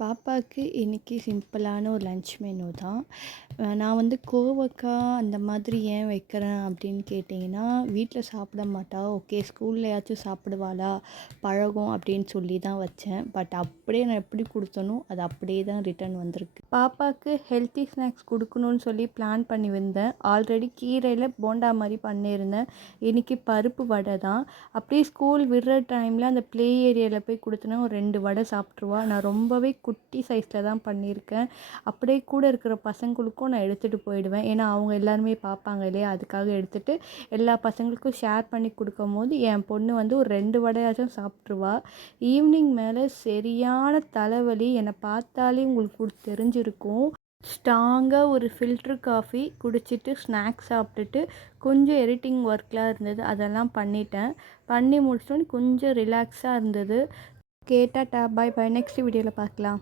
பாப்பாவுக்கு இன்றைக்கி சிம்பிளான ஒரு லன்ச் மெனு தான். நான் வந்து கோவக்காய் அந்த மாதிரி ஏன் வைக்கிறேன் அப்படின்னு கேட்டிங்கன்னா, வீட்டில் சாப்பிட மாட்டா. ஓகே, ஸ்கூல்லையாச்சும் சாப்பிடுவாளா, பழகும் அப்படின்னு சொல்லி தான் வச்சேன். பட் அப்படியே நான் எப்படி கொடுத்தனோ அது அப்படியே தான் ரிட்டர்ன் வந்திருக்கு. பாப்பாவுக்கு ஹெல்த்தி ஸ்நாக்ஸ் கொடுக்கணும்னு சொல்லி பிளான் பண்ணி வந்தேன். ஆல்ரெடி கீரையில் போண்டா மாதிரி பண்ணியிருந்தேன். இன்றைக்கி பருப்பு வடை தான். அப்படியே ஸ்கூல் விடுற டைமில் அந்த ப்ளே ஏரியாவில் போய் கொடுத்தனா ஒரு 2 வடை சாப்பிட்ருவா. நான் ரொம்பவே குட்டி சைஸில் தான் பண்ணியிருக்கேன். அப்படியே கூட இருக்கிற பசங்களுக்கும் நான் எடுத்துகிட்டு போயிடுவேன். ஏன்னா அவங்க எல்லாருமே பார்ப்பாங்க இல்லையா, அதுக்காக எடுத்துகிட்டு எல்லா பசங்களுக்கும் ஷேர் பண்ணி கொடுக்கும்போது என் பொண்ணு வந்து ஒரு 2 வடையாச்சும் சாப்பிட்ருவா. ஈவினிங் மேலே சரியான தலைவலி. என்னை பார்த்தாலே உங்களுக்கு தெரிஞ்சிருக்கும். ஸ்ட்ராங்காக ஒரு ஃபில்ட்ரு காஃபி குடிச்சிட்டு ஸ்நாக்ஸ் சாப்பிட்டுட்டு கொஞ்சம் எடிட்டிங் ஒர்க்லாம் இருந்தது, அதெல்லாம் பண்ணிட்டேன். பண்ணி முடிச்சோன்னே கொஞ்சம் ரிலாக்ஸாக இருந்தது. கேட்டால் பாய் பாய். நெக்ஸ்ட் வீடியோவில் பார்க்கலாம்.